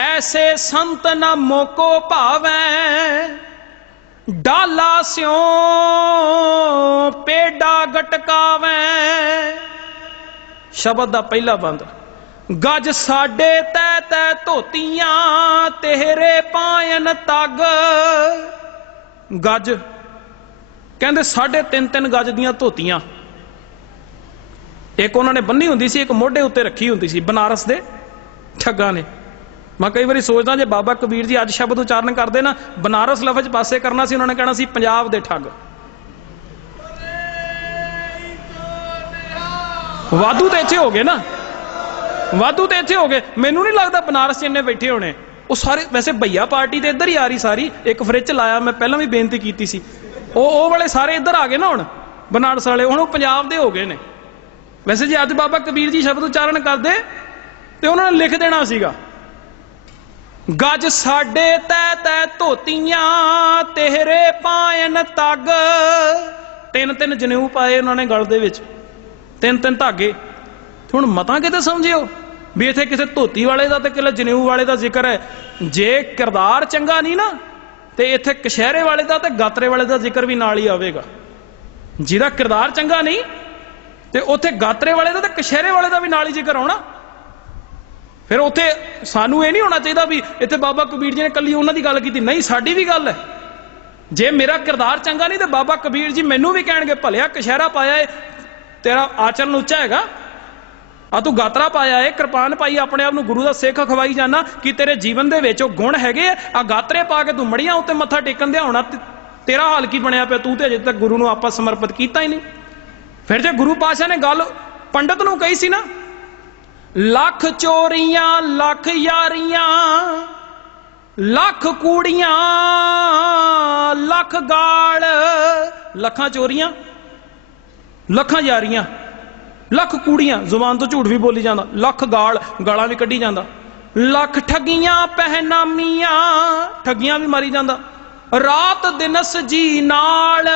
ਐਸੇ ਸੰਤ ਨਾ ਮੋਕੋ ਭਾਵੈ, ਡਾਲਾ ਸਿਓ ਪੇਡਾ ਗਟਕਾਵੈ ਸ਼ਬਦ ਦਾ ਪਹਿਲਾ ਬੰਦ, ਗਜ ਸਾਡੇ ਤੈ ਤੈ ਧੋਤੀਆਂ, ਤੇਰੇ ਪਾਇਨ ਤੱਗ। ਗਜ, ਕਹਿੰਦੇ ਸਾਢੇ ਤਿੰਨ ਤਿੰਨ ਗਜ ਦੀਆਂ ਧੋਤੀਆਂ। ਇੱਕ ਉਹਨਾਂ ਨੇ ਬੰਨੀ ਹੁੰਦੀ ਸੀ, ਇੱਕ ਮੋਢੇ ਉੱਤੇ ਰੱਖੀ ਹੁੰਦੀ ਸੀ, ਬਨਾਰਸ ਦੇ ਠੱਗਾਂ ਨੇ। ਮੈਂ ਕਈ ਵਾਰੀ ਸੋਚਦਾ ਜੇ ਬਾਬਾ ਕਬੀਰ ਜੀ ਅੱਜ ਸ਼ਬਦ ਉਚਾਰਨ ਕਰਦੇ ਨਾ, ਬਨਾਰਸ ਲਫ਼ਜ਼ ਪਾਸੇ ਕਰਨਾ ਸੀ, ਉਹਨਾਂ ਨੇ ਕਹਿਣਾ ਸੀ ਪੰਜਾਬ ਦੇ ਠੱਗ। ਵਾਧੂ ਤੇ ਇੱਥੇ ਹੋ ਗਏ ਨਾ। ਵਾਧੂ ਤੇ ਇੱਥੇ ਹੋ ਗਏ। ਮੈਨੂੰ ਨਹੀਂ ਲੱਗਦਾ ਬਨਾਰਸ 'ਚ ਇੰਨੇ ਬੈਠੇ ਹੋਣੇ। ਉਹ ਸਾਰੇ, ਵੈਸੇ ਭਈਆ ਪਾਰਟੀ ਤੇ ਇੱਧਰ ਹੀ ਆ ਰਹੀ ਸਾਰੀ। ਇੱਕ ਫ੍ਰਿਜ ਲਾਇਆ, ਮੈਂ ਪਹਿਲਾਂ ਵੀ ਬੇਨਤੀ ਕੀਤੀ ਸੀ। ਉਹ ਉਹ ਵਾਲੇ ਸਾਰੇ ਇੱਧਰ ਆ ਗਏ ਨਾ ਹੁਣ, ਬਨਾਰਸ ਵਾਲੇ। ਹੁਣ ਉਹ ਪੰਜਾਬ ਦੇ ਹੋ ਗਏ ਨੇ। ਵੈਸੇ ਜੇ ਅੱਜ ਬਾਬਾ ਕਬੀਰ ਜੀ ਸ਼ਬਦ ਉਚਾਰਨ ਕਰਦੇ, ਤੇ ਉਹਨਾਂ ਨੇ ਲਿਖ ਦੇਣਾ ਸੀਗਾ। ਗੱਜ ਸਾਡੇ ਤੈ ਤੈ ਧੋਤੀਆਂ, ਤੇਰੇ ਪਾਇਨ ਤੱਗ। ਤਿੰਨ ਤਿੰਨ ਜਨੇਊ ਪਾਏ ਉਹਨਾਂ ਨੇ ਗਲ ਦੇ ਵਿੱਚ। ਤਿੰਨ ਤਿੰਨ ਧਾਗੇ। ਹੁਣ ਮਤਾਂ ਕਿਤੇ ਸਮਝਿਓ? ਵੀ ਇੱਥੇ ਕਿਸੇ ਧੋਤੀ ਵਾਲੇ ਦਾ ਤੇ ਕਿਸੇ ਜਨੇਊ ਵਾਲੇ ਦਾ ਜ਼ਿਕਰ ਹੈ। ਜੇ ਕਿਰਦਾਰ ਚੰਗਾ ਨਹੀਂ ਨਾ, ਤੇ ਇੱਥੇ ਕਸ਼ਹਿਰੇ ਵਾਲੇ ਦਾ ਤੇ ਗਾਤਰੇ ਵਾਲੇ ਦਾ ਜ਼ਿਕਰ ਵੀ ਨਾਲ ਹੀ ਆਵੇਗਾ। ਜਿਹਦਾ ਕਿਰਦਾਰ ਚੰਗਾ ਨਹੀਂ, ਤੇ ਉੱਥੇ ਗਾਤਰੇ ਵਾਲੇ ਦਾ ਤੇ ਕਸ਼ਹਿਰੇ ਵਾਲੇ ਦਾ ਵੀ ਨਾਲ ਹੀ ਜ਼ਿਕਰ ਆਉਣਾ ਫਿਰ ਉੱਥੇ ਸਾਨੂੰ ਇਹ ਨਹੀਂ ਹੋਣਾ ਚਾਹੀਦਾ ਵੀ ਇੱਥੇ ਬਾਬਾ ਕਬੀਰ ਜੀ ਨੇ ਕੱਲੀ ਉਹਨਾਂ ਦੀ ਗੱਲ ਕੀਤੀ। ਨਹੀਂ, ਸਾਡੀ ਵੀ ਗੱਲ ਹੈ। ਜੇ ਮੇਰਾ ਕਿਰਦਾਰ ਚੰਗਾ ਨਹੀਂ ਤੇ ਬਾਬਾ ਕਬੀਰ ਜੀ ਮੈਨੂੰ ਵੀ ਕਹਿਣਗੇ, ਭਲਿਆ ਕਸ਼ਹਿਰਾ ਪਾਇਆ ਏ, ਤੇਰਾ ਆਚਰਨ ਉੱਚਾ ਹੈਗਾ। ਆ ਤੂੰ ਗਾਤਰਾ ਪਾਇਆ ਏ, ਕਿਰਪਾਨ ਪਾਈ ਆਪਣੇ ਆਪ ਨੂੰ ਗੁਰੂ ਦਾ ਸਿੱਖ ਖਵਾਈ ਜਾਣਾ ਕਿ ਤੇਰੇ ਜੀਵਨ ਦੇ ਵਿੱਚ ਉਹ ਗੁਣ ਹੈਗੇ ਆ। ਆਹ ਗਾਤਰੇ ਪਾ ਕੇ ਤੂੰ ਮੜੀਆਂ ਉੱਤੇ ਮੱਥਾ ਟੇਕਣ ਦੇ ਹੋਣਾ ਤੇਰਾ ਹਾਲ ਕੀ ਬਣਿਆ ਪਿਆ? ਤੂੰ ਤੇ ਅਜੇ ਤੱਕ ਗੁਰੂ ਨੂੰ ਆਪਾਂ ਸਮਰਪਿਤ ਕੀਤਾ ਹੀ ਨਹੀਂ। ਫਿਰ ਜੇ ਗੁਰੂ ਪਾਸ਼ਾ ਨੇ ਗੱਲ ਪੰਡਤ ਨੂੰ ਕਹੀ ਸੀ ਨਾ ਲੱਖ ਚੋਰੀਆਂ, ਲੱਖ ਯਾਰੀਆਂ, ਲੱਖ ਕੂੜੀਆਂ, ਲੱਖ ਗਾਲ, ਲੱਖਾਂ ਚੋਰੀਆਂ, ਲੱਖਾਂ ਯਾਰੀਆਂ, ਲੱਖ ਕੂੜੀਆਂ। ਜ਼ੁਬਾਨ ਤੋਂ ਝੂਠ ਵੀ ਬੋਲੀ ਜਾਂਦਾ। ਲੱਖ ਗਾਲ, ਗਾਲਾਂ ਵੀ ਕੱਢੀ ਜਾਂਦਾ। ਲੱਖ ਠੱਗੀਆਂ, ਪਹਿਨਾਮੀਆਂ, ਠੱਗੀਆਂ ਵੀ ਮਾਰੀ ਜਾਂਦਾ। ਰਾਤ ਦਿਨਸ ਜੀ ਨਾਲ,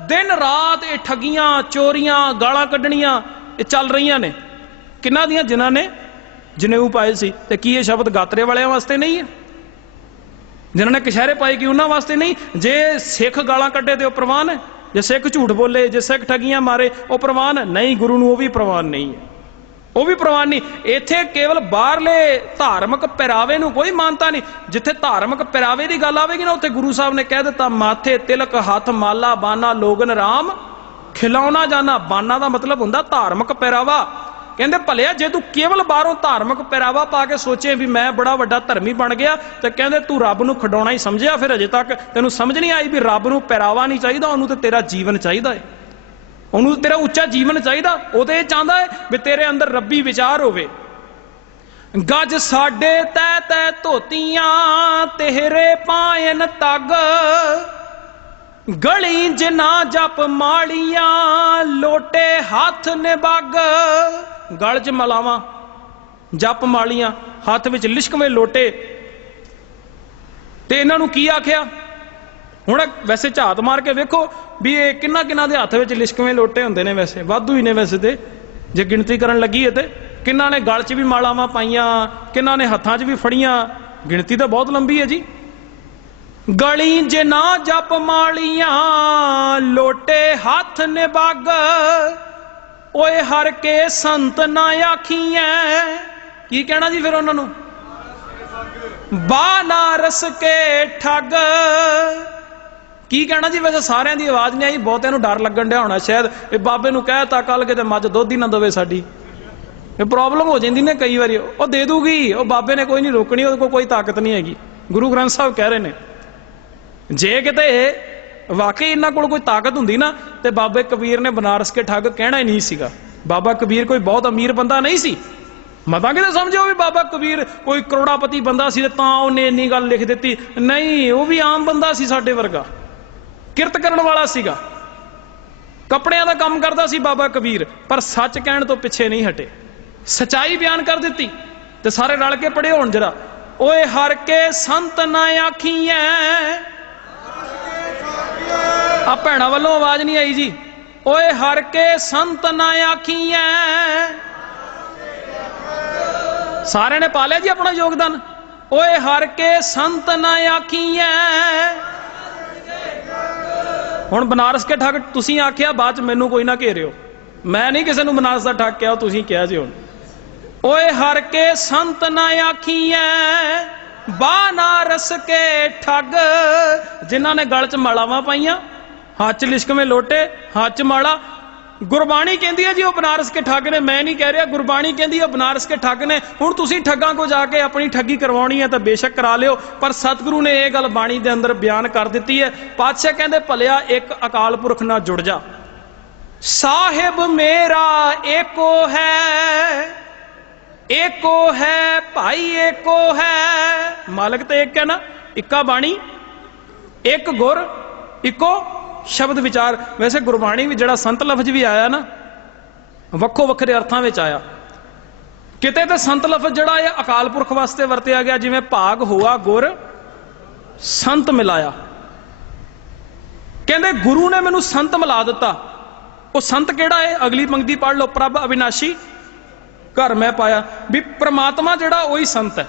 ਦਿਨ ਰਾਤ ਇਹ ਠੱਗੀਆਂ, ਚੋਰੀਆਂ, ਗਾਲਾਂ ਕੱਢਣੀਆਂ, ਇਹ ਚੱਲ ਰਹੀਆਂ ਨੇ। ਕਿੰਨਾ ਦੀਆਂ ਜਿਨ੍ਹਾਂ ਨੇ ਜਨੇਊ ਪਾਏ ਸੀ ਤੇ ਕੀ ਇਹ ਸ਼ਬਦ ਗਾਤਰੇ ਵਾਲਿਆਂ ਵਾਸਤੇ ਨਹੀਂ ਹੈ? ਜਿਨ੍ਹਾਂ ਨੇ ਕਸ਼ਹਿਰੇ ਪਾਏ ਕਿ ਉਹਨਾਂ ਵਾਸਤੇ ਨਹੀਂ? ਜੇ ਸਿੱਖ ਗਾਲਾਂ ਕੱਢੇ ਤੇ ਉਹ ਪ੍ਰਵਾਨ ਹੈ, ਜੇ ਸਿੱਖ ਝੂਠ ਬੋਲੇ, ਜੇ ਸਿੱਖ ਠਗੀਆਂ ਮਾਰੇ, ਉਹ ਪ੍ਰਵਾਨ ਨਹੀਂ, ਗੁਰੂ ਨੂੰ ਉਹ ਵੀ ਪ੍ਰਵਾਨ ਨਹੀਂ ਹੈ। ਉਹ ਵੀ ਪ੍ਰਵਾਨ ਨਹੀਂ। ਇੱਥੇ ਕੇਵਲ ਬਾਹਰਲੇ ਧਾਰਮਿਕ ਪਹਿਰਾਵੇ ਨੂੰ ਕੋਈ ਮਾਨਤਾ ਨਹੀਂ। ਜਿੱਥੇ ਧਾਰਮਿਕ ਪਹਿਰਾਵੇ ਦੀ ਗੱਲ ਆਵੇਗੀ ਨਾ, ਉੱਥੇ ਗੁਰੂ ਸਾਹਿਬ ਨੇ ਕਹਿ ਦਿੱਤਾ, ਮਾਥੇ ਤਿਲਕ, ਹੱਥ ਮਾਲਾ, ਬਾਨਾ, ਲੋਗਨ, ਰਾਮ, ਖਿਲਾਉਣਾ ਜਾਣਾ। ਬਾਨਾ ਦਾ ਮਤਲਬ ਹੁੰਦਾ ਧਾਰਮਿਕ ਪਹਿਰਾਵਾ। ਕਹਿੰਦੇ, ਭਲਿਆ, ਜੇ ਤੂੰ ਕੇਵਲ ਬਾਹਰੋਂ ਧਾਰਮਿਕ ਪਹਿਰਾਵਾ ਪਾ ਕੇ ਸੋਚੇ ਵੀ ਮੈਂ ਬੜਾ ਵੱਡਾ ਧਰਮੀ ਬਣ ਗਿਆ, ਤੇ ਕਹਿੰਦੇ, ਤੂੰ ਰੱਬ ਨੂੰ ਖਡਾਉਣਾ ਹੀ ਸਮਝਿਆ, ਫਿਰ ਅਜੇ ਤੱਕ ਤੈਨੂੰ ਸਮਝ ਨਹੀਂ ਆਈ ਵੀ ਰੱਬ ਨੂੰ ਪਹਿਰਾਵਾ ਨਹੀਂ ਚਾਹੀਦਾ, ਉਹਨੂੰ ਤੇ ਤੇਰਾ ਜੀਵਨ ਚਾਹੀਦਾ ਹੈ ਉਹਨੂੰ ਤੇਰਾ ਉੱਚਾ ਜੀਵਨ ਚਾਹੀਦਾ, ਉਹ ਤੇ ਇਹ ਚਾਹੁੰਦਾ ਹੈ ਵੀ ਤੇਰੇ ਅੰਦਰ ਰੱਬੀ ਵਿਚਾਰ ਹੋਵੇ। ਗੱਜ ਸਾਡੇ ਤੈ ਤੈ ਧੋਤੀਆਂ, ਤੇਰੇ ਪਾਇਨ ਤੱਗ ਗਲੀ ਜਿਨਾ ਜਪ ਮਾਲੀਆਂ ਲੋਟੇ ਹੱਥ ਨੇ ਨਿਬੱਗ ਗਲ ਚ ਮਲਾਵਾਂ, ਜਪ ਮਾਲੀਆਂ ਹੱਥ ਵਿੱਚ ਲਿਸ਼ਕਵੇਂ ਲੋਟੇ। ਤੇ ਇਹਨਾਂ ਨੂੰ ਕੀ ਆਖਿਆ? ਹੁਣ ਵੈਸੇ ਝਾਤ ਮਾਰ ਕੇ ਵੇਖੋ ਵੀ ਇਹ ਕਿੰਨਾ ਕਿੰਨਾ ਦੇ ਹੱਥ ਵਿੱਚ ਲਿਸ਼ਕਵੇਂ ਲੋਟੇ ਹੁੰਦੇ ਨੇ ਵੈਸੇ। ਵਾਧੂ ਹੀ ਨੇ ਵੈਸੇ ਤੇ। ਜੇ ਗਿਣਤੀ ਕਰਨ ਲੱਗੀ ਤੇ। ਕਿੰਨਾ ਨੇ ਗਲ 'ਚ ਵੀ ਮਾਲਾਵਾਂ ਪਾਈਆਂ, ਕਿੰਨਾ ਨੇ ਹੱਥਾਂ 'ਚ ਵੀ ਫੜੀਆਂ। ਗਿਣਤੀ ਤਾਂ ਬਹੁਤ ਲੰਬੀ ਹੈ ਜੀ। ਗਲੀ ਜੇ ਨਾ ਜਪ ਮਾਲੀਆਂ, ਲੋਟੇ ਹੱਥ ਨਿਬੱਗ ਓਏ ਹਰ ਕੇ ਸੰਤ ਨਾ ਆਖੀਐ। ਕੀ ਕਹਿਣਾ ਜੀ ਫਿਰ ਉਹਨਾਂ ਨੂੰ? ਬਾਨਾਰਸ ਕੇ ਠੱਗ। ਕੀ ਕਹਿਣਾ ਜੀ? ਵੈਸੇ ਸਾਰਿਆਂ ਦੀ ਆਵਾਜ਼ ਨਹੀਂ ਆਈ, ਬਹੁਤਿਆਂ ਨੂੰ ਡਰ ਲੱਗਣ ਡਿਆ ਹੋਣਾ ਸ਼ਾਇਦ। ਇਹ ਬਾਬੇ ਨੂੰ ਕਹਿਤਾ ਕੱਲ ਕਿਤੇ ਮੱਝ ਦੁੱਧ ਹੀ ਨਾ ਦਵੇ ਸਾਡੀ। ਇਹ ਪ੍ਰੋਬਲਮ ਹੋ ਜਾਂਦੀ ਨੇ ਕਈ ਵਾਰੀ। ਉਹ ਦੇ ਦੂਗੀ, ਉਹ ਬਾਬੇ ਨੇ ਕੋਈ ਨਹੀਂ ਰੋਕਣੀ, ਉਹਦੇ ਕੋਲ ਕੋਈ ਤਾਕਤ ਨਹੀਂ ਹੈਗੀ। ਗੁਰੂ ਗ੍ਰੰਥ ਸਾਹਿਬ ਕਹਿ ਰਹੇ ਨੇ ਜੇ ਕਿਤੇ ਵਾਕਈ ਇਹਨਾਂ ਕੋਲ ਕੋਈ ਤਾਕਤ ਹੁੰਦੀ ਨਾ, ਤੇ ਬਾਬੇ ਕਬੀਰ ਨੇ ਬਨਾਰਸ ਕੇ ਠੱਗ ਕਹਿਣਾ ਹੀ ਨਹੀਂ ਸੀਗਾ। ਬਾਬਾ ਕਬੀਰ ਕੋਈ ਬਹੁਤ ਅਮੀਰ ਬੰਦਾ ਨਹੀਂ ਸੀ। ਮਤਾਂ ਕਿਤੇ ਸਮਝੋ ਵੀ ਬਾਬਾ ਕਬੀਰ ਕੋਈ ਕਰੋੜਾਪਤੀ ਬੰਦਾ ਸੀ ਤੇ ਤਾਂ ਉਹਨੇ ਇੰਨੀ ਗੱਲ ਲਿਖ ਦਿੱਤੀ। ਨਹੀਂ, ਉਹ ਵੀ ਆਮ ਬੰਦਾ ਸੀ ਸਾਡੇ ਵਰਗਾ। ਕਿਰਤ ਕਰਨ ਵਾਲਾ ਸੀਗਾ। ਕੱਪੜਿਆਂ ਦਾ ਕੰਮ ਕਰਦਾ ਸੀ ਬਾਬਾ ਕਬੀਰ, ਪਰ ਸੱਚ ਕਹਿਣ ਤੋਂ ਪਿੱਛੇ ਨਹੀਂ ਹਟੇ। ਸਚਾਈ ਬਿਆਨ ਕਰ ਦਿੱਤੀ ਤੇ ਸਾਰੇ ਰਲ ਕੇ ਪੜਿਓ ਹੁਣ ਜਰਾ। ਓਏ ਹਰ ਕੇ ਸੰਤ ਨਾ ਆਖੀਐ ਆ ਭੈਣਾ ਵੱਲੋਂ ਆਵਾਜ਼ ਨਹੀਂ ਆਈ ਜੀ। ਓਏ ਹਰ ਕੇ ਸੰਤ ਨਾ ਆਖੀਐ। ਸਾਰਿਆਂ ਨੇ ਪਾ ਲਿਆ ਜੀ ਆਪਣਾ ਯੋਗਦਾਨ। ਓਏ ਹਰ ਕੇ ਸੰਤ ਨਾ ਆਖੀਐ। ਹੁਣ ਬਨਾਰਸ ਕੇ ਠੱਗ ਤੁਸੀਂ ਆਖਿਆ, ਬਾਅਦ ਚ ਮੈਨੂੰ ਕੋਈ ਨਾ ਘੇਰਿਓ। ਮੈਂ ਨਹੀਂ ਕਿਸੇ ਨੂੰ ਬਨਾਰਸ ਦਾ ਠੱਗ ਕਿਹਾ, ਤੁਸੀਂ ਕਿਹਾ ਜੀ ਹੁਣ। ਓਏ ਹਰ ਕੇ ਸੰਤ ਨਾ ਆਖੀਐ। ਬਾਨਾਰਸ ਕੇ ਠੱਗ, ਜਿਨ੍ਹਾਂ ਨੇ ਗਲ ਚ ਮਾਲਾਵਾਂ ਪਾਈਆਂ ਹੱਥ ਚ ਲਿਸ਼ਕਵੇਂ ਲੋਟੇ, ਹੱਥ ਚ ਮਾਲਾ। ਗੁਰਬਾਣੀ ਕਹਿੰਦੀ ਹੈ ਜੀ, ਉਹ ਬਨਾਰਸ ਕੇ ਠੱਗ ਨੇ। ਮੈਂ ਨਹੀਂ ਕਹਿ ਰਿਹਾ, ਗੁਰਬਾਣੀ ਕਹਿੰਦੀ ਹੈ ਬਨਾਰਸ ਕੇ ਠੱਗ ਨੇ। ਹੁਣ ਤੁਸੀਂ ਠੱਗਾਂ ਕੋ ਜਾ ਕੇ ਆਪਣੀ ਠੱਗੀ ਕਰਵਾਉਣੀ ਹੈ ਤਾਂ ਬੇਸ਼ੱਕ ਕਰਾ ਲਿਓ। ਪਰ ਸਤਿਗੁਰੂ ਨੇ ਇਹ ਗੱਲ ਬਾਣੀ ਦੇ ਅੰਦਰ ਬਿਆਨ ਕਰ ਦਿੱਤੀ ਹੈ। ਪਾਤਸ਼ਾਹ ਕਹਿੰਦੇ, ਭਲਿਆ, ਇੱਕ ਅਕਾਲ ਪੁਰਖ ਨਾਲ ਜੁੜ ਜਾ। ਸਾਹਿਬ ਮੇਰਾ ਏਕੋ ਹੈ ਏਕੋ ਹੈ, ਭਾਈ ਏਕੋ ਹੈ। ਮਾਲਕ ਤੇ ਇੱਕ ਹੈ ਨਾ, ਇੱਕਾ ਬਾਣੀ, ਇੱਕ ਗੁਰ, ਇੱਕੋ ਸ਼ਬਦ ਵਿਚਾਰ। ਵੈਸੇ ਗੁਰਬਾਣੀ ਵੀ ਜਿਹੜਾ ਸੰਤ ਲਫ਼ਜ਼ ਵੀ ਆਇਆ ਨਾ, ਵੱਖੋ ਵੱਖਰੇ ਅਰਥਾਂ ਵਿੱਚ ਆਇਆ। ਕਿਤੇ ਤੇ ਸੰਤ ਲਫ਼ਜ਼ ਜਿਹੜਾ ਇਹ ਅਕਾਲ ਪੁਰਖ ਵਾਸਤੇ ਵਰਤਿਆ ਗਿਆ, ਜਿਵੇਂ ਭਾਗ ਹੋਆ ਗੁਰ, ਸੰਤ ਮਿਲਾਇਆ। ਕਹਿੰਦੇ ਗੁਰੂ ਨੇ ਮੈਨੂੰ ਸੰਤ ਮਿਲਾ ਦਿੱਤਾ। ਉਹ ਸੰਤ ਕਿਹੜਾ ਹੈ ਅਗਲੀ ਪੰਕਤੀ ਪੜ੍ਹ ਲਓ, ਪ੍ਰਭ ਅਵਿਨਾਸ਼ੀ। ਘਰ ਮੈਂ ਪਾਇਆ। ਵੀ ਪ੍ਰਮਾਤਮਾ ਜਿਹੜਾ ਉਹੀ ਸੰਤ ਹੈ।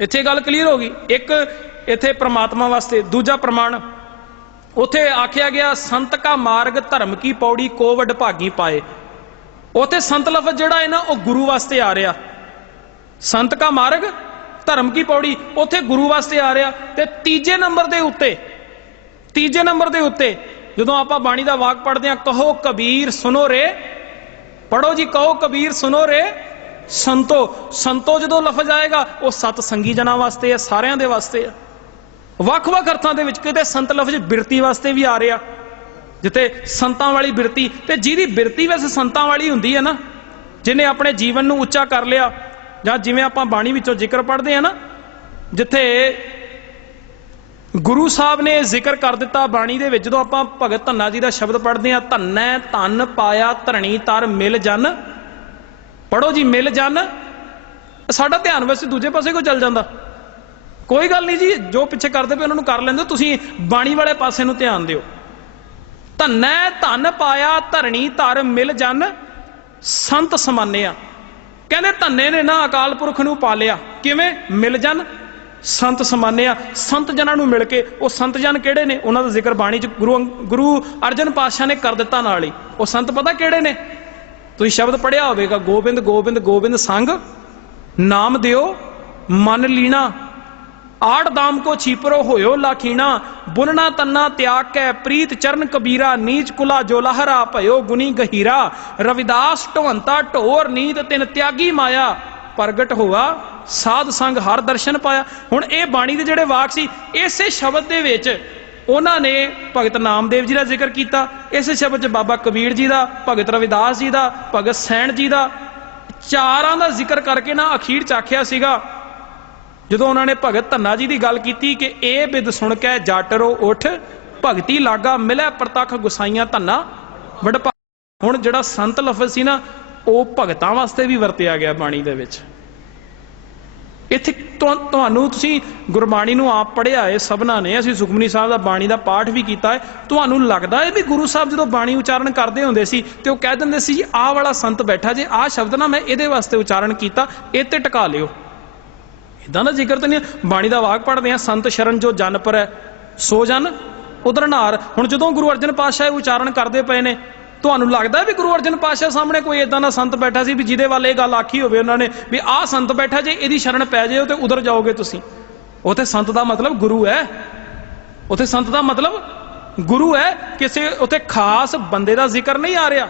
ਇੱਥੇ ਗੱਲ ਕਲੀਅਰ ਹੋ ਗਈ। ਇੱਕ ਇੱਥੇ ਪ੍ਰਮਾਤਮਾ ਵਾਸਤੇ, ਦੂਜਾ ਪ੍ਰਮਾਣ ਉਥੇ ਆਖਿਆ ਗਿਆ, ਸੰਤ ਕਾ ਮਾਰਗ, ਧਰਮ ਕੀ ਪੌੜੀ, ਕੋਵਡ ਭਾਗੀ ਪਾਏ। ਉਥੇ ਸੰਤ ਲਫ਼ਜ਼ ਜਿਹੜਾ ਹੈ ਨਾ, ਉਹ ਗੁਰੂ ਵਾਸਤੇ ਆ ਰਿਹਾ। ਸੰਤ ਕਾ ਮਾਰਗ, ਧਰਮ ਕੀ ਪੌੜੀ, ਉਥੇ ਗੁਰੂ ਵਾਸਤੇ ਆ ਰਿਹਾ। ਤੇ ਤੀਜੇ ਨੰਬਰ ਦੇ ਉੱਤੇ, ਤੀਜੇ ਨੰਬਰ ਦੇ ਉੱਤੇ, ਜਦੋਂ ਆਪਾਂ ਬਾਣੀ ਦਾ ਵਾਕ ਪੜ੍ਹਦੇ ਹਾਂ, ਕਹੋ ਕਬੀਰ ਸੁਨੋ ਰੇ। ਪੜੋ ਜੀ, ਕਹੋ ਕਬੀਰ ਸੁਨੋ ਰੇ। ਸੰਤੋ ਸੰਤੋ ਜਦੋਂ ਲਫ਼ਜ਼ ਆਏਗਾ, ਉਹ ਸਤ ਸੰਗੀ ਜਨਾਂ ਵਾਸਤੇ ਹੈ, ਸਾਰਿਆਂ ਦੇ ਵਾਸਤੇ ਹੈ। ਵੱਖ-ਵੱਖ ਅਰਥਾਂ ਦੇ ਵਿੱਚ ਕਿਤੇ ਸੰਤ ਲਫ਼ਜ਼ ਬਿਰਤੀ ਵਾਸਤੇ ਵੀ ਆ ਰਿਹਾ ਜਿੱਥੇ ਸੰਤਾਂ ਵਾਲੀ ਬਿਰਤੀ, ਤੇ ਜਿਹਦੀ ਬਿਰਤੀ ਵੈਸੇ ਸੰਤਾਂ ਵਾਲੀ ਹੁੰਦੀ ਹੈ ਨਾ, ਜਿਹਨੇ ਆਪਣੇ ਜੀਵਨ ਨੂੰ ਉੱਚਾ ਕਰ ਲਿਆ, ਜਾਂ ਜਿਵੇਂ ਆਪਾਂ ਬਾਣੀ ਵਿੱਚੋਂ ਜ਼ਿਕਰ ਪੜ੍ਹਦੇ ਆ ਨਾ, ਜਿੱਥੇ ਗੁਰੂ ਸਾਹਿਬ ਨੇ ਜ਼ਿਕਰ ਕਰ ਦਿੱਤਾ ਬਾਣੀ ਦੇ ਵਿੱਚ, ਜਦੋਂ ਆਪਾਂ ਭਗਤ ਧੰਨਾ ਜੀ ਦਾ ਸ਼ਬਦ ਪੜ੍ਹਦੇ ਆ, ਧੰਨੈ ਧੰਨ ਪਾਇਆ ਧਰਣੀ ਤਰ ਮਿਲ ਜਨ। ਪੜੋ ਜੀ, ਮਿਲ ਜਨ। ਸਾਡਾ ਧਿਆਨ ਵੈਸੇ ਦੂਜੇ ਪਾਸੇ ਕੋ ਚੱਲ ਜਾਂਦਾ? ਕੋਈ ਗੱਲ ਨਹੀਂ ਜੀ, ਜੋ ਪਿੱਛੇ ਕਰਦੇ ਪਏ ਉਹਨਾਂ ਨੂੰ ਕਰ ਲੈਂਦੇ ਤੁਸੀਂ ਬਾਣੀ ਵਾਲੇ ਪਾਸੇ ਨੂੰ ਧਿਆਨ ਦਿਓ। ਧੰਨੈ ਧੰਨ ਪਾਇਆ, ਧਰਣੀ ਧਰ ਮਿਲ ਜਨ, ਸੰਤ ਸਮਾਨਿਆ। ਕਹਿੰਦੇ ਧੰਨੇ ਨੇ ਨਾ ਅਕਾਲ ਪੁਰਖ ਨੂੰ ਪਾ ਲਿਆ ਕਿਵੇਂ? ਮਿਲ ਜਨ, ਸੰਤ ਸਮਾਨਿਆ। ਸੰਤ ਜਨਾਂ ਨੂੰ ਮਿਲ ਕੇ, ਉਹ ਸੰਤ ਜਨ ਕਿਹੜੇ ਨੇ? ਉਹਨਾਂ ਦਾ ਜ਼ਿਕਰ ਬਾਣੀ ਚ ਗੁਰੂ ਅੰਗ- ਗੁਰੂ ਅਰਜਨ ਪਾਤਸ਼ਾਹ ਨੇ ਕਰ ਦਿੱਤਾ ਨਾਲ ਹੀ। ਉਹ ਸੰਤ ਪਤਾ ਕਿਹੜੇ ਨੇ? ਤੁਸੀਂ ਸ਼ਬਦ ਪੜਿਆ ਹੋਵੇਗਾ, ਗੋਬਿੰਦ ਗੋਬਿੰਦ ਗੋਬਿੰਦ ਸੰਗ। ਨਾਮ ਦਿਓ, ਮਨ ਲੀਣਾ। ਆੜ ਦਾਮ ਕੋ ਛੀਪਰੋ ਹੋਇਓ ਲਾਖੀਣਾ, ਬੁਨਣਾ ਤੰਨਾ ਤਿਆਗ ਕੈ ਪ੍ਰੀਤ ਚਰਨ ਕਬੀਰਾ, ਨੀਚ ਕੁਲਾ ਜੋ ਲਹਰਾ ਭਇਓ ਗੁਨੀ ਗਹੀਰਾ। ਰਵਿਦਾਸ ਢਵੰਤਾ ਢੋਰ ਨੀਤ ਤਿਨ ਤਿਆਗੀ ਮਾਇਆ, ਪ੍ਰਗਟ ਹੋਆ, ਸਾਧ ਸੰਗ ਹਰ ਦਰਸ਼ਨ ਪਾਇਆ। ਹੁਣ ਇਹ ਬਾਣੀ ਦੇ ਜਿਹੜੇ ਵਾਕ ਸੀ, ਇਸੇ ਸ਼ਬਦ ਦੇ ਵਿੱਚ ਉਹਨਾਂ ਨੇ ਭਗਤ ਨਾਮਦੇਵ ਜੀ ਦਾ ਜ਼ਿਕਰ ਕੀਤਾ। ਇਸੇ ਸ਼ਬਦ 'ਚ ਬਾਬਾ ਕਬੀਰ ਜੀ ਦਾ, ਭਗਤ ਰਵਿਦਾਸ ਜੀ ਦਾ, ਭਗਤ ਸੈਣ ਜੀ ਦਾ। ਚਾਰਾਂ ਦਾ ਜ਼ਿਕਰ ਕਰਕੇ ਨਾ ਅਖੀਰ ਚ ਆਖਿਆ ਸੀਗਾ ਜਦੋਂ ਉਹਨਾਂ ਨੇ ਭਗਤ ਧੰਨਾ ਜੀ ਦੀ ਗੱਲ ਕੀਤੀ ਕਿ ਇਹ ਬਿਦ ਸੁਣ ਕੇ ਜਾਟਰੋ ਉਠ, ਭਗਤੀ ਲਾਗਾ ਮਿਲੇ ਪ੍ਰਤੱਖ ਗੁਸਾਈਆਂ ਧੰਨਾ। ਵਡਭਾ ਹੁਣ ਜਿਹੜਾ ਸੰਤ ਲਫ਼ਜ਼ ਸੀ ਨਾ, ਉਹ ਭਗਤਾਂ ਵਾਸਤੇ ਵੀ ਵਰਤਿਆ ਗਿਆ ਬਾਣੀ ਦੇ ਵਿੱਚ। ਇੱਥੇ ਤੁਹਾਨੂੰ ਤੁਸੀਂ ਗੁਰਬਾਣੀ ਨੂੰ ਆਪ ਪੜਿਆ ਹੈ, ਸਭਨਾਂ ਨੇ। ਅਸੀਂ ਸੁਖਮਨੀ ਸਾਹਿਬ ਦਾ ਬਾਣੀ ਦਾ ਪਾਠ ਵੀ ਕੀਤਾ ਹੈ। ਤੁਹਾਨੂੰ ਲੱਗਦਾ ਹੈ ਵੀ ਗੁਰੂ ਸਾਹਿਬ ਜਦੋਂ ਬਾਣੀ ਉਚਾਰਨ ਕਰਦੇ ਹੁੰਦੇ ਸੀ ਤੇ ਉਹ ਕਹਿ ਦਿੰਦੇ ਸੀ ਜੀ, ਆਹ ਵਾਲਾ ਸੰਤ ਬੈਠਾ ਜੇ, ਆਹ ਸ਼ਬਦ ਨਾ ਮੈਂ ਇਹਦੇ ਵਾਸਤੇ ਉਚਾਰਨ ਕੀਤਾ, ਇਹ ਤੇ ਟਿਕਾ ਲਿਓ। ਇਦਾਂ ਦਾ ਜ਼ਿਕਰ ਤਾਂ ਨਹੀਂ ਬਾਣੀ ਦਾ ਵਾਕ ਪੜ੍ਹਦੇ ਆ ਸੰਤ ਸ਼ਰਨ ਜੋ ਜਨ ਪਰ ਹੈ, ਸੋ ਜਨ, ਉਧਰ ਹੁਣ ਜਦੋਂ ਗੁਰੂ ਅਰਜਨ ਪਾਤਸ਼ਾਹ ਇਹ ਉਚਾਰਨ ਕਰਦੇ ਪਏ ਨੇ, ਤੁਹਾਨੂੰ ਲੱਗਦਾ ਵੀ ਗੁਰੂ ਅਰਜਨ ਪਾਤਸ਼ਾਹ ਸਾਹਮਣੇ ਕੋਈ ਇਦਾਂ ਦਾ ਸੰਤ ਬੈਠਾ ਸੀ ਵੀ ਜਿਹਦੇ ਵੱਲ ਇਹ ਗੱਲ ਆਖੀ ਹੋਵੇ ਉਹਨਾਂ ਨੇ ਵੀ ਆਹ ਸੰਤ ਬੈਠਾ ਜੇ, ਇਹਦੀ ਸ਼ਰਨ ਪੈ ਜਾਓ ਤੇ ਉਧਰ ਜਾਓਗੇ ਤੁਸੀਂ। ਉਥੇ ਸੰਤ ਦਾ ਮਤਲਬ ਗੁਰੂ ਹੈ। ਉਥੇ ਸੰਤ ਦਾ ਮਤਲਬ ਗੁਰੂ ਹੈ। ਕਿਸੇ ਉਥੇ ਖਾਸ ਬੰਦੇ ਦਾ ਜ਼ਿਕਰ ਨਹੀਂ ਆ ਰਿਹਾ।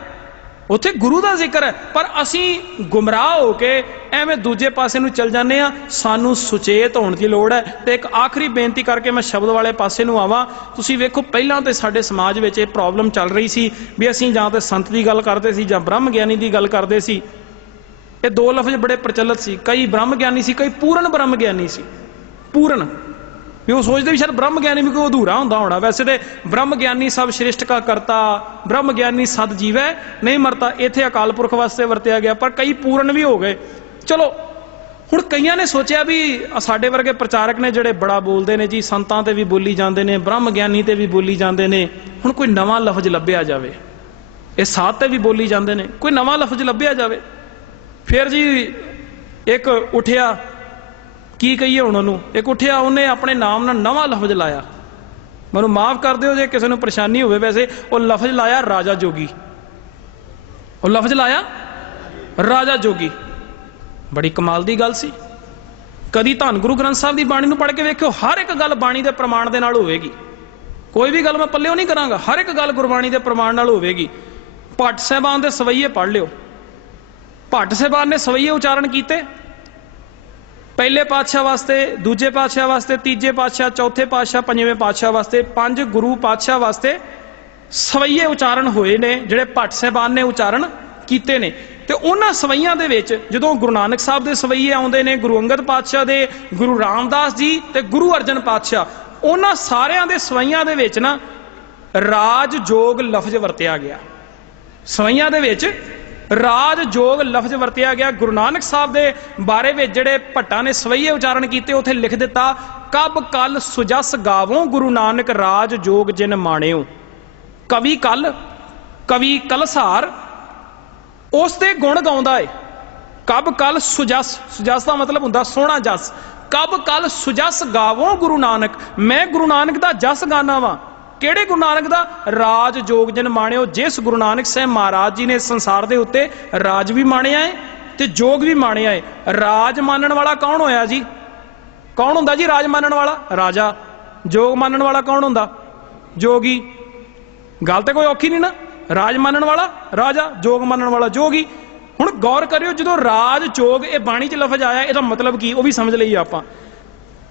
ਉੱਥੇ ਗੁਰੂ ਦਾ ਜ਼ਿਕਰ ਹੈ, ਪਰ ਅਸੀਂ ਗੁੰਮਰਾਹ ਹੋ ਕੇ ਐਵੇਂ ਦੂਜੇ ਪਾਸੇ ਨੂੰ ਚੱਲ ਜਾਂਦੇ ਆ ਸਾਨੂੰ ਸੁਚੇਤ ਹੋਣ ਦੀ ਲੋੜ ਹੈ ਤੇ ਇੱਕ ਆਖਰੀ ਬੇਨਤੀ ਕਰਕੇ ਮੈਂ ਸ਼ਬਦ ਵਾਲੇ ਪਾਸੇ ਨੂੰ ਆਵਾਂ। ਤੁਸੀਂ ਵੇਖੋ, ਪਹਿਲਾਂ ਤੇ ਸਾਡੇ ਸਮਾਜ ਵਿੱਚ ਇਹ ਪ੍ਰੋਬਲਮ ਚੱਲ ਰਹੀ ਸੀ ਵੀ ਅਸੀਂ ਜਾਂ ਤੇ ਸੰਤ ਦੀ ਗੱਲ ਕਰਦੇ ਸੀ ਜਾਂ ਬ੍ਰਹਮ ਗਿਆਨੀ ਦੀ ਗੱਲ ਕਰਦੇ ਸੀ। ਇਹ ਦੋ ਲਫ਼ਜ਼ ਬੜੇ ਪ੍ਰਚਲਿਤ ਸੀ। ਕਈ ਬ੍ਰਹਮ ਗਿਆਨੀ ਸੀ, ਕਈ ਪੂਰਨ ਬ੍ਰਹਮ ਗਿਆਨੀ ਸੀ। ਪੂਰਨ। ਵੀ ਉਹ ਸੋਚਦੇ ਵੀ ਸ਼ਾਇਦ ਬ੍ਰਹਮ ਗਿਆਨੀ ਵੀ ਕੋਈ ਅਧੂਰਾ ਹੁੰਦਾ ਹੋਣਾ। ਵੈਸੇ ਤੇ ਬ੍ਰਹਮ ਗਿਆਨੀ ਸਭ ਸ਼੍ਰੇਸ਼ਟ ਕਾ ਕਰਤਾ, ਬ੍ਰਹਮ ਗਿਆਨੀ ਸਦ ਜੀਵੈ, ਨਹੀਂ ਮਰਤਾ, ਇੱਥੇ ਅਕਾਲ ਪੁਰਖ ਵਾਸਤੇ ਵਰਤਿਆ ਗਿਆ, ਪਰ ਕਈ ਪੂਰਨ ਵੀ ਹੋ ਗਏ। ਚਲੋ, ਹੁਣ ਕਈਆਂ ਨੇ ਸੋਚਿਆ ਵੀ ਸਾਡੇ ਵਰਗੇ ਪ੍ਰਚਾਰਕ ਨੇ ਜਿਹੜੇ ਬੜਾ ਬੋਲਦੇ ਨੇ ਜੀ, ਸੰਤਾਂ ਤੇ ਵੀ ਬੋਲੀ ਜਾਂਦੇ ਨੇ, ਬ੍ਰਹਮ ਗਿਆਨੀ ਤੇ ਵੀ ਬੋਲੀ ਜਾਂਦੇ ਨੇ, ਹੁਣ ਕੋਈ ਨਵਾਂ ਲਫ਼ਜ਼ ਲੱਭਿਆ ਜਾਵੇ। ਇਹ ਸਾਧ ਤੇ ਵੀ ਬੋਲੀ ਜਾਂਦੇ ਨੇ, ਕੋਈ ਨਵਾਂ ਲਫ਼ਜ਼ ਲੱਭਿਆ ਜਾਵੇ। ਫਿਰ ਜੀ ਇੱਕ ਉਠਿਆ ਕੀ ਕਹੀਏ ਹੁਣ ਉਹਨੂੰ? ਇੱਕ ਉੱਠਿਆ, ਉਹਨੇ ਆਪਣੇ ਨਾਮ ਨਾਲ ਨਵਾਂ ਲਫ਼ਜ਼ ਲਾਇਆ। ਮੈਨੂੰ ਮਾਫ ਕਰ ਦਿਓ ਜੇ ਕਿਸੇ ਨੂੰ ਪਰੇਸ਼ਾਨੀ ਹੋਵੇ। ਵੈਸੇ ਉਹ ਲਫ਼ਜ਼ ਲਾਇਆ ਰਾਜਾ ਜੋਗੀ। ਉਹ ਲਫ਼ਜ਼ ਲਾਇਆ ਰਾਜਾ ਜੋਗੀ। ਬੜੀ ਕਮਾਲ ਦੀ ਗੱਲ ਸੀ। ਕਦੀ ਧੰਨ ਗੁਰੂ ਗ੍ਰੰਥ ਸਾਹਿਬ ਦੀ ਬਾਣੀ ਨੂੰ ਪੜ੍ਹ ਕੇ ਵੇਖਿਓ, ਹਰ ਇੱਕ ਗੱਲ ਬਾਣੀ ਦੇ ਪ੍ਰਮਾਣ ਦੇ ਨਾਲ ਹੋਵੇਗੀ। ਕੋਈ ਵੀ ਗੱਲ ਮੈਂ ਪੱਲਿਓ ਨਹੀਂ ਕਰਾਂਗਾ, ਹਰ ਇੱਕ ਗੱਲ ਗੁਰਬਾਣੀ ਦੇ ਪ੍ਰਮਾਣ ਨਾਲ ਹੋਵੇਗੀ। ਭੱਟ ਸਾਹਿਬਾਨ ਦੇ ਸਵਈਏ ਪੜ੍ਹ ਲਿਓ। ਭੱਟ ਸਾਹਿਬਾਨ ਨੇ ਸਵਈਏ ਉਚਾਰਨ ਕੀਤੇ। ਪਹਿਲੇ ਪਾਤਸ਼ਾਹ ਵਾਸਤੇ, ਦੂਜੇ ਪਾਤਸ਼ਾਹ ਵਾਸਤੇ, ਤੀਜੇ ਪਾਤਸ਼ਾਹ, ਚੌਥੇ ਪਾਤਸ਼ਾਹ, ਪੰਜਵੇਂ ਪਾਤਸ਼ਾਹ ਵਾਸਤੇ, ਪੰਜ ਗੁਰੂ ਪਾਤਸ਼ਾਹ ਵਾਸਤੇ ਸਵਈਏ ਉਚਾਰਨ ਹੋਏ ਨੇ, ਜਿਹੜੇ ਭੱਟ ਸਾਹਿਬਾਨ ਨੇ ਉਚਾਰਨ ਕੀਤੇ ਨੇ। ਤੇ ਉਹਨਾਂ ਸਵਈਆਂ ਦੇ ਵਿੱਚ ਜਦੋਂ ਗੁਰੂ ਨਾਨਕ ਸਾਹਿਬ ਦੇ ਸਵਈਏ ਆਉਂਦੇ ਨੇ, ਗੁਰੂ ਅੰਗਦ ਪਾਤਸ਼ਾਹ ਦੇ, ਗੁਰੂ ਰਾਮਦਾਸ ਜੀ ਤੇ ਗੁਰੂ ਅਰਜਨ ਪਾਤਸ਼ਾਹ, ਉਹਨਾਂ ਸਾਰਿਆਂ ਦੇ ਸਵਈਆਂ ਦੇ ਵਿੱਚ ਨਾ ਰਾਜ ਜੋਗ ਲਫ਼ਜ਼ ਵਰਤਿਆ ਗਿਆ। ਸਵਈਆਂ ਦੇ ਵਿੱਚ ਰਾਜ ਜੋਗ ਲਫ਼ਜ਼ ਵਰਤਿਆ ਗਿਆ। ਗੁਰੂ ਨਾਨਕ ਸਾਹਿਬ ਦੇ ਬਾਰੇ ਵਿੱਚ ਜਿਹੜੇ ਭੱਟਾਂ ਨੇ ਸਵਈਏ ਉਚਾਰਨ ਕੀਤੇ, ਉੱਥੇ ਲਿਖ ਦਿੱਤਾ, ਕਬ ਕਲ ਸੁਜਸ ਗਾਵੋਂ ਗੁਰੂ ਨਾਨਕ ਰਾਜ ਜੋਗ ਜਿਨ ਮਾਣਿਓ। ਕਵੀ ਕਲ, ਕਵੀ ਕਲਸਾਰ, ਉਸ ਦੇ ਗੁਣ ਗਾਉਂਦਾ ਏ। ਕਬ ਕਲ ਸੁਜਸ ਸੁਜਸ ਦਾ ਮਤਲਬ ਹੁੰਦਾ ਸੋਹਣਾ ਜਸ। ਕਬ ਕਲ ਸੁਜਸ ਗਾਵੋਂ ਗੁਰੂ ਨਾਨਕ, ਮੈਂ ਗੁਰੂ ਨਾਨਕ ਦਾ ਜਸ ਗਾਣਾ ਵਾਂ। ਕਿਹੜੇ ਗੁਰੂ ਨਾਨਕ ਦਾ? ਰਾਜ ਜੋਗ ਜਨ ਮਾਣਿਓ, ਜਿਸ ਗੁਰੂ ਨਾਨਕ ਸਾਹਿਬ ਮਹਾਰਾਜ ਜੀ ਨੇ ਸੰਸਾਰ ਦੇ ਉੱਤੇ ਰਾਜ ਵੀ ਮਾਣਿਆ ਏ ਤੇ ਜੋਗ ਵੀ ਮਾਣਿਆ ਹੈ ਰਾਜ ਮੰਨਣ ਵਾਲਾ ਕੌਣ ਹੋਇਆ ਜੀ? ਕੌਣ ਹੁੰਦਾ ਜੀ ਰਾਜ ਮੰਨਣ ਵਾਲਾ? ਰਾਜਾ। ਜੋਗ ਮੰਨਣ ਵਾਲਾ ਕੌਣ ਹੁੰਦਾ? ਜੋਗੀ। ਗੱਲ ਤਾਂ ਕੋਈ ਔਖੀ ਨਹੀਂ ਨਾ। ਰਾਜ ਮੰਨਣ ਵਾਲਾ, ਰਾਜਾ। ਜੋਗ ਮੰਨਣ ਵਾਲਾ, ਜੋਗੀ। ਹੁਣ ਗੌਰ ਕਰਿਓ, ਜਦੋਂ ਰਾਜ ਜੋਗ ਇਹ ਬਾਣੀ 'ਚ ਲਫ਼ਜ਼ ਆਇਆ, ਇਹਦਾ ਮਤਲਬ ਕੀ? ਉਹ ਵੀ ਸਮਝ ਲਈਏ ਆਪਾਂ।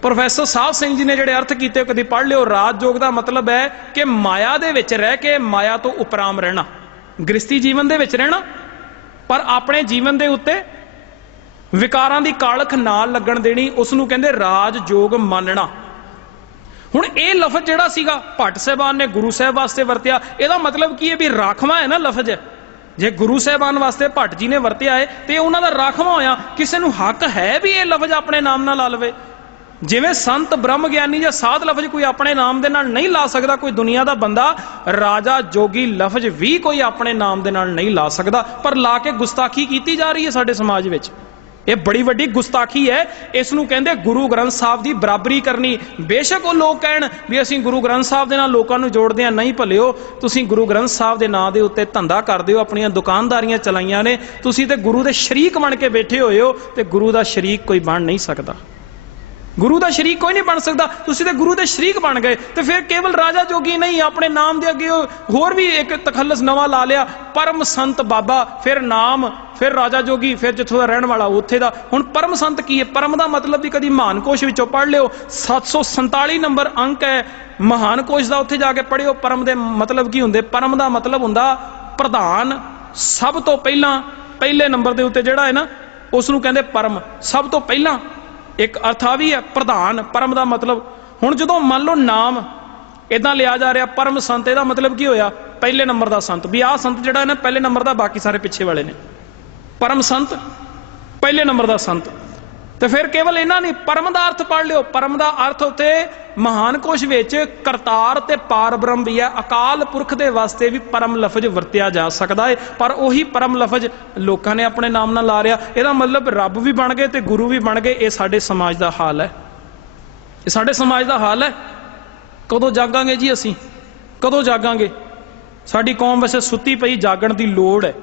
ਪ੍ਰੋਫੈਸਰ ਸਾਹਿਬ ਸਿੰਘ ਜੀ ਨੇ ਜਿਹੜੇ ਅਰਥ ਕੀਤੇ ਕਦੀ ਪੜ੍ਹ ਲਿਓ। ਰਾਜਯੋਗ ਦਾ ਮਤਲਬ ਹੈ ਕਿ ਮਾਇਆ ਦੇ ਵਿੱਚ ਰਹਿ ਕੇ ਮਾਇਆ ਤੋਂ ਉਪਰਾਮ ਰਹਿਣਾ। ਗ੍ਰਸਤੀ ਜੀਵਨ ਦੇ ਵਿੱਚ ਰਹਿਣਾ। ਪਰ ਆਪਣੇ ਜੀਵਨ ਦੇ ਉੱਤੇ ਵਿਕਾਰਾਂ ਦੀ ਕਾਲਖ ਨਾਲ ਲੱਗਣ ਦੇਣੀ, ਉਸ ਨੂੰ ਕਹਿੰਦੇ ਰਾਜਯੋਗ ਮੰਨਣਾ। ਹੁਣ ਇਹ ਲਫ਼ਜ਼ ਜਿਹੜਾ ਸੀਗਾ, ਭੱਟ ਸਾਹਿਬਾਨ ਨੇ ਗੁਰੂ ਸਾਹਿਬ ਵਾਸਤੇ ਵਰਤਿਆ। ਇਹਦਾ ਮਤਲਬ ਕੀ ਹੈ ਵੀ ਰਾਖਵਾ ਹੈ ਨਾ ਲਫ਼ਜ਼? ਜੇ ਗੁਰੂ ਸਾਹਿਬਾਨ ਵਾਸਤੇ ਭੱਟ ਜੀ ਨੇ ਵਰਤਿਆ ਹੈ, ਤੇ ਉਹਨਾਂ ਦਾ ਰਾਖਵਾ ਹੋਇਆ। ਕਿਸੇ ਨੂੰ ਹੱਕ ਹੈ ਵੀ ਇਹ ਲਫ਼ਜ਼ ਆਪਣੇ ਨਾਮ ਨਾਲ ਲਾ ਲਵੇ? ਜਿਵੇਂ ਸੰਤ ਬ੍ਰਹਮ ਗਿਆਨੀ ਜਾਂ ਸਾਧ ਲਫ਼ਜ਼ ਕੋਈ ਆਪਣੇ ਨਾਮ ਦੇ ਨਾਲ ਨਹੀਂ ਲਾ ਸਕਦਾ, ਕੋਈ ਦੁਨੀਆ ਦਾ ਬੰਦਾ, ਰਾਜਾ, ਜੋਗੀ ਲਫ਼ਜ਼ ਵੀ ਕੋਈ ਆਪਣੇ ਨਾਮ ਦੇ ਨਾਲ ਨਹੀਂ ਲਾ ਸਕਦਾ। ਪਰ ਲਾ ਕੇ ਗੁਸਤਾਖੀ ਕੀਤੀ ਜਾ ਰਹੀ ਹੈ ਸਾਡੇ ਸਮਾਜ ਵਿੱਚ। ਇਹ ਬੜੀ ਵੱਡੀ ਗੁਸਤਾਖੀ ਹੈ। ਇਸ ਨੂੰ ਕਹਿੰਦੇ ਗੁਰੂ ਗ੍ਰੰਥ ਸਾਹਿਬ ਦੀ ਬਰਾਬਰੀ ਕਰਨੀ। ਬੇਸ਼ੱਕ ਉਹ ਲੋਕ ਕਹਿਣ ਵੀ ਅਸੀਂ ਗੁਰੂ ਗ੍ਰੰਥ ਸਾਹਿਬ ਦੇ ਨਾਲ ਲੋਕਾਂ ਨੂੰ ਜੋੜਦੇ ਹਾਂ, ਨਹੀਂ ਭਲਿਓ, ਤੁਸੀਂ ਗੁਰੂ ਗ੍ਰੰਥ ਸਾਹਿਬ ਦੇ ਨਾਂ ਦੇ ਉੱਤੇ ਧੰਦਾ ਕਰਦੇ ਹੋ, ਆਪਣੀਆਂ ਦੁਕਾਨਦਾਰੀਆਂ ਚਲਾਈਆਂ ਨੇ, ਤੁਸੀਂ ਤੇ ਗੁਰੂ ਦੇ ਸ਼ਰੀਕ ਬਣ ਕੇ ਬੈਠੇ ਹੋਏ ਹੋ ਤੇ ਗੁਰੂ ਦਾ ਸ਼ਰੀਕ ਕੋਈ ਬਣ ਨਹੀਂ ਸਕਦਾ। ਗੁਰੂ ਦਾ ਸ਼ਰੀਕ ਕੋਈ ਨਹੀਂ ਬਣ ਸਕਦਾ। ਤੁਸੀਂ ਤੇ ਗੁਰੂ ਦੇ ਸ਼ਰੀਕ ਬਣ ਗਏ। ਤੇ ਫਿਰ ਕੇਵਲ ਰਾਜਾ ਜੋਗੀ ਨਹੀਂ, ਆਪਣੇ ਨਾਮ ਦੇ ਅੱਗੇ ਹੋਰ ਵੀ ਇੱਕ ਤਖੱਲਸ ਨਵਾਂ ਲਾ ਲਿਆ। ਪਰਮ ਸੰਤ ਬਾਬਾ, ਫਿਰ ਨਾਮ, ਫਿਰ ਰਾਜਾ ਜੋਗੀ, ਫਿਰ ਜਿੱਥੋਂ ਦਾ ਰਹਿਣ ਵਾਲਾ, ਉੱਥੇ ਦਾ। ਹੁਣ ਪਰਮ ਸੰਤ ਕੀ ਹੈ? ਪਰਮ ਦਾ ਮਤਲਬ ਵੀ ਕਦੀ ਮਹਾਨ ਕੋਸ਼ ਵਿੱਚੋਂ ਪੜ੍ਹ ਲਿਓ। 747 ਨੰਬਰ ਅੰਕ ਹੈ। ਮਹਾਨ ਕੋਸ਼ ਦਾ ਉੱਥੇ ਜਾ ਕੇ ਪੜ੍ਹਿਓ। ਪਰਮ ਦੇ ਮਤਲਬ ਕੀ ਹੁੰਦੇ? ਪਰਮ ਦਾ ਮਤਲਬ ਹੁੰਦਾ ਪ੍ਰਧਾਨ। ਸਭ ਤੋਂ ਪਹਿਲਾਂ, ਪਹਿਲੇ ਨੰਬਰ ਦੇ ਉੱਤੇ ਜਿਹੜਾ ਹੈ ਨਾ ਉਸ ਨੂੰ ਕਹਿੰਦੇ ਪਰਮ। ਸਭ ਤੋਂ ਪਹਿਲਾਂ ਇੱਕ ਅਰਥ ਆ ਵੀ ਹੈ ਪ੍ਰਧਾਨ, ਪਰਮ ਦਾ ਮਤਲਬ। ਹੁਣ ਜਦੋਂ ਮੰਨ ਲਓ ਨਾਮ ਇਦਾਂ ਲਿਆ ਜਾ ਰਿਹਾ, ਪਰਮ ਸੰਤ, ਇਹਦਾ ਮਤਲਬ ਕੀ ਹੋਇਆ? ਪਹਿਲੇ ਨੰਬਰ ਦਾ ਸੰਤ। ਵੀ ਆਹ ਸੰਤ ਜਿਹੜਾ ਹੈ ਪਹਿਲੇ ਨੰਬਰ ਦਾ, ਬਾਕੀ ਸਾਰੇ ਪਿੱਛੇ ਵਾਲੇ ਨੇ। ਪਰਮ ਸੰਤ, ਪਹਿਲੇ ਨੰਬਰ ਦਾ ਸੰਤ। ਤੇ ਫਿਰ ਕੇਵਲ ਇਹਨਾਂ ਨਹੀਂ, ਪਰਮ ਦਾ ਅਰਥ ਪੜ ਲਿਓ। ਪਰਮ ਦਾ ਅਰਥ ਉੱਤੇ ਮਹਾਨ ਕੋਸ਼ ਵਿੱਚ ਕਰਤਾਰ ਤੇ ਪਾਰਬ੍ਰਹਮ ਵੀ ਹੈ। ਅਕਾਲ ਪੁਰਖ ਦੇ ਵਾਸਤੇ ਵੀ ਪਰਮ ਲਫ਼ਜ਼ ਵਰਤਿਆ ਜਾ ਸਕਦਾ ਹੈ ਪਰ ਉਹੀ ਪਰਮ ਲਫ਼ਜ਼ ਲੋਕਾਂ ਨੇ ਆਪਣੇ ਨਾਮ ਨਾਲ ਲਾ ਰਿਆ ਇਹਦਾ ਮਤਲਬ ਰੱਬ ਵੀ ਬਣ ਗਏ ਤੇ ਗੁਰੂ ਵੀ ਬਣ ਗਏ। ਇਹ ਸਾਡੇ ਸਮਾਜ ਦਾ ਹਾਲ ਹੈ। ਇਹ ਸਾਡੇ ਸਮਾਜ ਦਾ ਹਾਲ ਹੈ। ਕਦੋਂ ਜਾਗਾਂਗੇ ਜੀ ਅਸੀਂ? ਕਦੋਂ ਜਾਗਾਂਗੇ? ਸਾਡੀ ਕੌਮ ਵੈਸੇ ਸੁੱਤੀ ਪਈ ਜਾਗਣ ਦੀ ਲੋੜ ਹੈ।